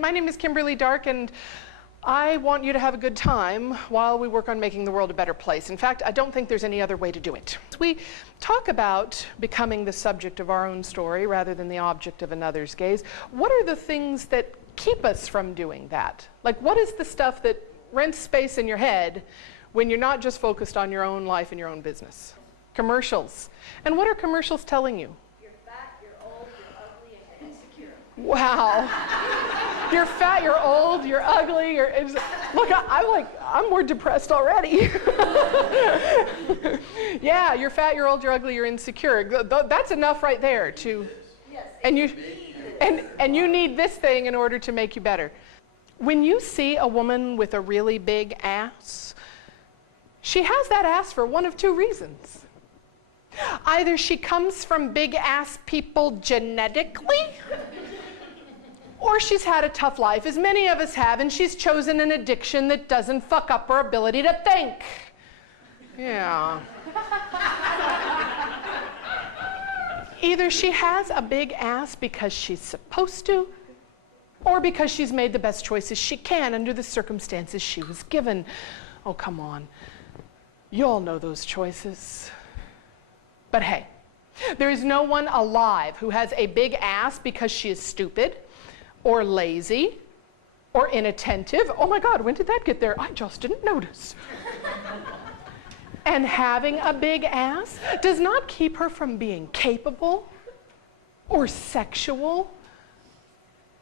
My name is Kimberly Dark, and I want you to have a good time while we work on making the world a better place. In fact, I don't think there's any other way to do it. We talk about becoming the subject of our own story rather than the object of another's gaze. What are the things that keep us from doing that? Like, what is the stuff that rents space in your head when you're not just focused on your own life and your own business? Commercials. And what are commercials telling you? You're fat, you're old, you're ugly, and you're insecure. Wow. You're fat, you're old, you're ugly, look, I'm more depressed already. Yeah, you're fat, you're old, you're ugly, you're insecure. That's enough right there to, yes, and you need this thing in order to make you better. When you see a woman with a really big ass, she has that ass for one of two reasons. Either she comes from big ass people genetically, or she's had a tough life, as many of us have, and she's chosen an addiction that doesn't fuck up her ability to think. Yeah. Either she has a big ass because she's supposed to, or because she's made the best choices she can under the circumstances she was given. Oh, come on. You all know those choices. But hey, there is no one alive who has a big ass because she is stupid, or lazy, or inattentive. Oh my God, when did that get there? I just didn't notice. And having a big ass does not keep her from being capable, or sexual,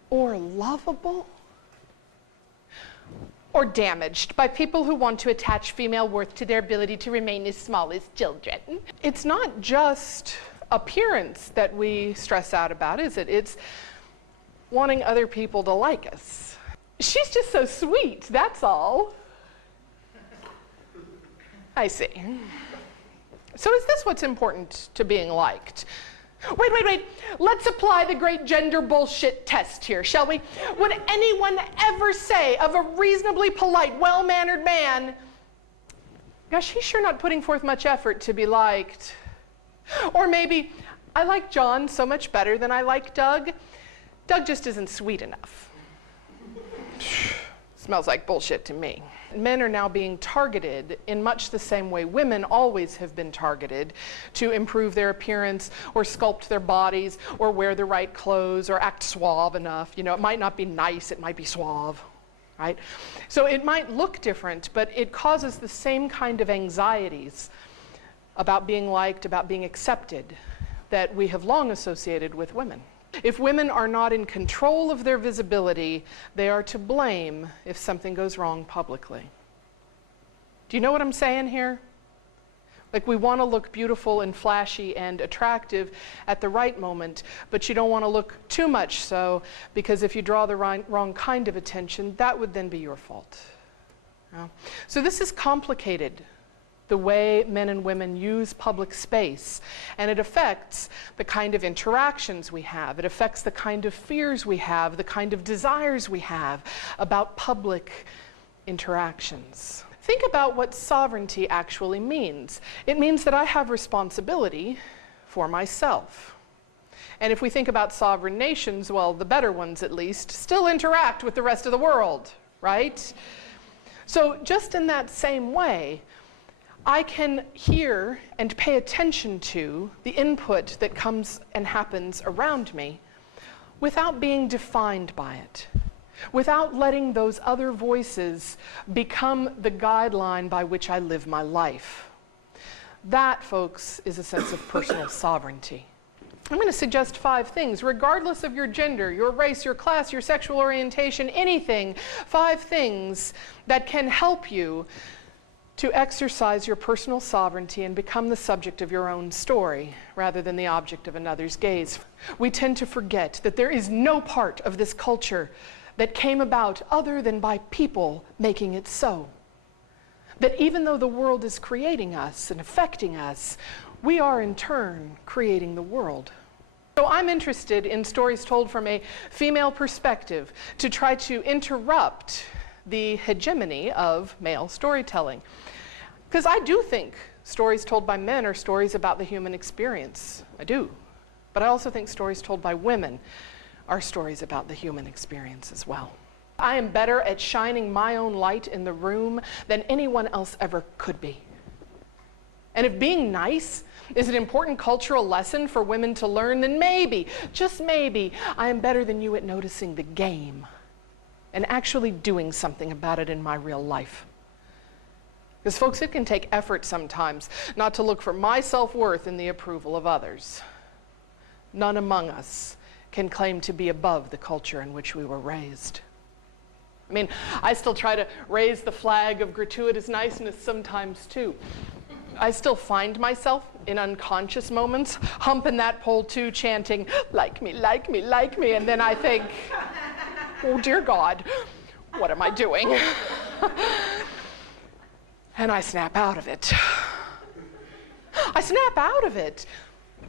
or lovable, or damaged by people who want to attach female worth to their ability to remain as small as children. It's not just appearance that we stress out about, is it? It's wanting other people to like us. She's just so sweet, that's all. I see. So is this what's important to being liked? Wait. Let's apply the great gender bullshit test here, shall we? Would anyone ever say of a reasonably polite, well-mannered man, gosh, he's sure not putting forth much effort to be liked? Or maybe, I like John so much better than I like Doug. Doug just isn't sweet enough. Smells like bullshit to me. Men are now being targeted in much the same way women always have been targeted to improve their appearance or sculpt their bodies or wear the right clothes or act suave enough. You know, it might not be nice, it might be suave, right? So it might look different, but it causes the same kind of anxieties about being liked, about being accepted, that we have long associated with women. If women are not in control of their visibility, they are to blame if something goes wrong publicly. Do you know what I'm saying here? Like, we want to look beautiful and flashy and attractive at the right moment, but you don't want to look too much so, because if you draw the wrong kind of attention, that would then be your fault. So this is complicated, the way men and women use public space, and it affects the kind of interactions we have. It affects the kind of fears we have, the kind of desires we have about public interactions. Think about what sovereignty actually means. It means that I have responsibility for myself. And if we think about sovereign nations, well, the better ones at least, still interact with the rest of the world, right? So just in that same way, I can hear and pay attention to the input that comes and happens around me without being defined by it, without letting those other voices become the guideline by which I live my life. That, folks, is a sense of personal sovereignty. I'm going to suggest 5 things, regardless of your gender, your race, your class, your sexual orientation, anything, 5 things that can help you to exercise your personal sovereignty and become the subject of your own story rather than the object of another's gaze. We tend to forget that there is no part of this culture that came about other than by people making it so. That even though the world is creating us and affecting us, we are in turn creating the world. So I'm interested in stories told from a female perspective to try to interrupt the hegemony of male storytelling. Because I do think stories told by men are stories about the human experience. I do. But I also think stories told by women are stories about the human experience as well. I am better at shining my own light in the room than anyone else ever could be. And if being nice is an important cultural lesson for women to learn, then maybe, just maybe, I am better than you at noticing the game and actually doing something about it in my real life. Because folks, it can take effort sometimes not to look for my self-worth in the approval of others. None among us can claim to be above the culture in which we were raised. I mean, I still try to raise the flag of gratuitous niceness sometimes too. I still find myself in unconscious moments humping that pole too, chanting, like me, like me, like me, and then I think, oh dear God, what am I doing? And I snap out of it. I snap out of it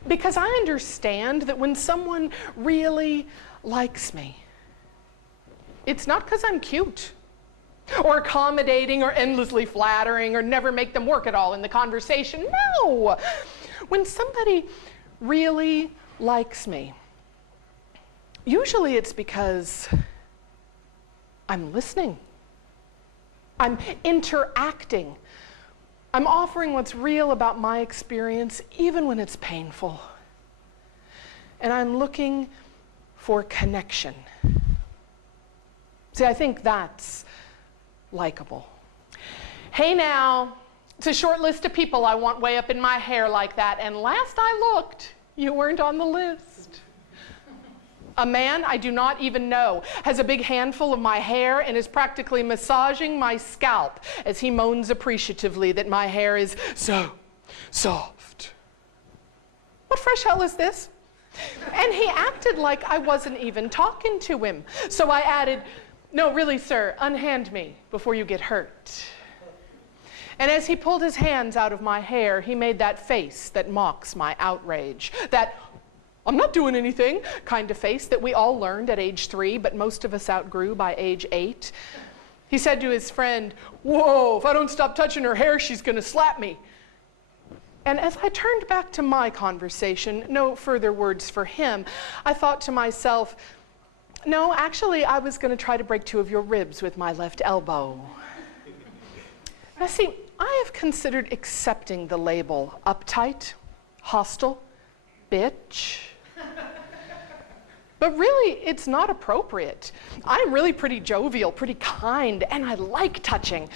because I understand that when someone really likes me, it's not because I'm cute or accommodating or endlessly flattering or never make them work at all in the conversation. No! When somebody really likes me, usually it's because I'm listening. I'm interacting. I'm offering what's real about my experience, even when it's painful. And I'm looking for connection. See, I think that's likable. Hey now, it's a short list of people I want way up in my hair like that, and last I looked, you weren't on the list. A man I do not even know has a big handful of my hair and is practically massaging my scalp as he moans appreciatively that my hair is so soft. What fresh hell is this? And he acted like I wasn't even talking to him. So I added, no, really, sir, unhand me before you get hurt. And as he pulled his hands out of my hair, he made that face that mocks my outrage. That I'm not doing anything kind of face that we all learned at age 3, but most of us outgrew by age 8. He said to his friend, whoa, if I don't stop touching her hair, she's going to slap me. And as I turned back to my conversation, no further words for him, I thought to myself, no, actually, I was going to try to break 2 of your ribs with my left elbow. Now, see, I have considered accepting the label uptight, hostile, bitch. But really, it's not appropriate. I'm really pretty jovial, pretty kind, and I like touching.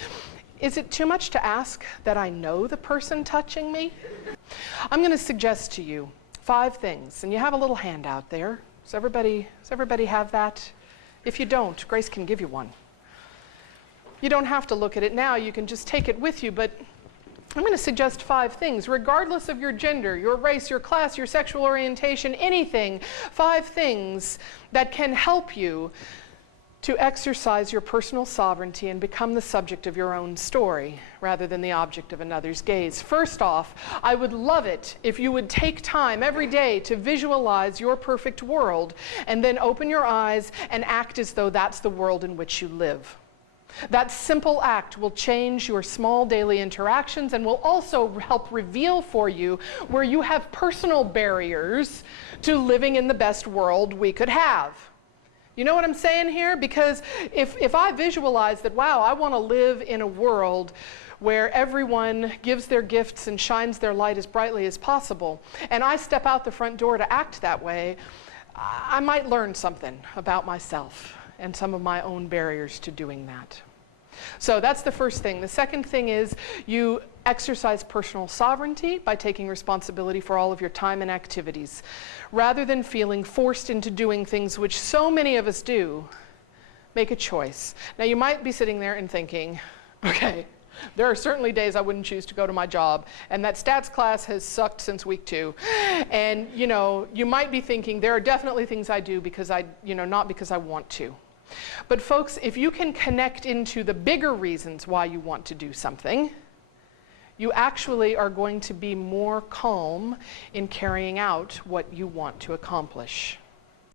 Is it too much to ask that I know the person touching me? I'm going to suggest to you 5 things, and you have a little handout there. Does everybody have that? If you don't, Grace can give you one. You don't have to look at it now, you can just take it with you, but I'm going to suggest 5 things, regardless of your gender, your race, your class, your sexual orientation, anything. 5 things that can help you to exercise your personal sovereignty and become the subject of your own story rather than the object of another's gaze. First off, I would love it if you would take time every day to visualize your perfect world and then open your eyes and act as though that's the world in which you live. That simple act will change your small daily interactions and will also help reveal for you where you have personal barriers to living in the best world we could have. You know what I'm saying here? Because if I visualize that, wow, I want to live in a world where everyone gives their gifts and shines their light as brightly as possible, and I step out the front door to act that way, I might learn something about myself and some of my own barriers to doing that. So that's the first thing. The second thing is you exercise personal sovereignty by taking responsibility for all of your time and activities. Rather than feeling forced into doing things which so many of us do, make a choice. Now you might be sitting there and thinking, okay, there are certainly days I wouldn't choose to go to my job, and that stats class has sucked since week 2. And you know, you might be thinking there are definitely things I do because not because I want to. But folks, if you can connect into the bigger reasons why you want to do something, you actually are going to be more calm in carrying out what you want to accomplish.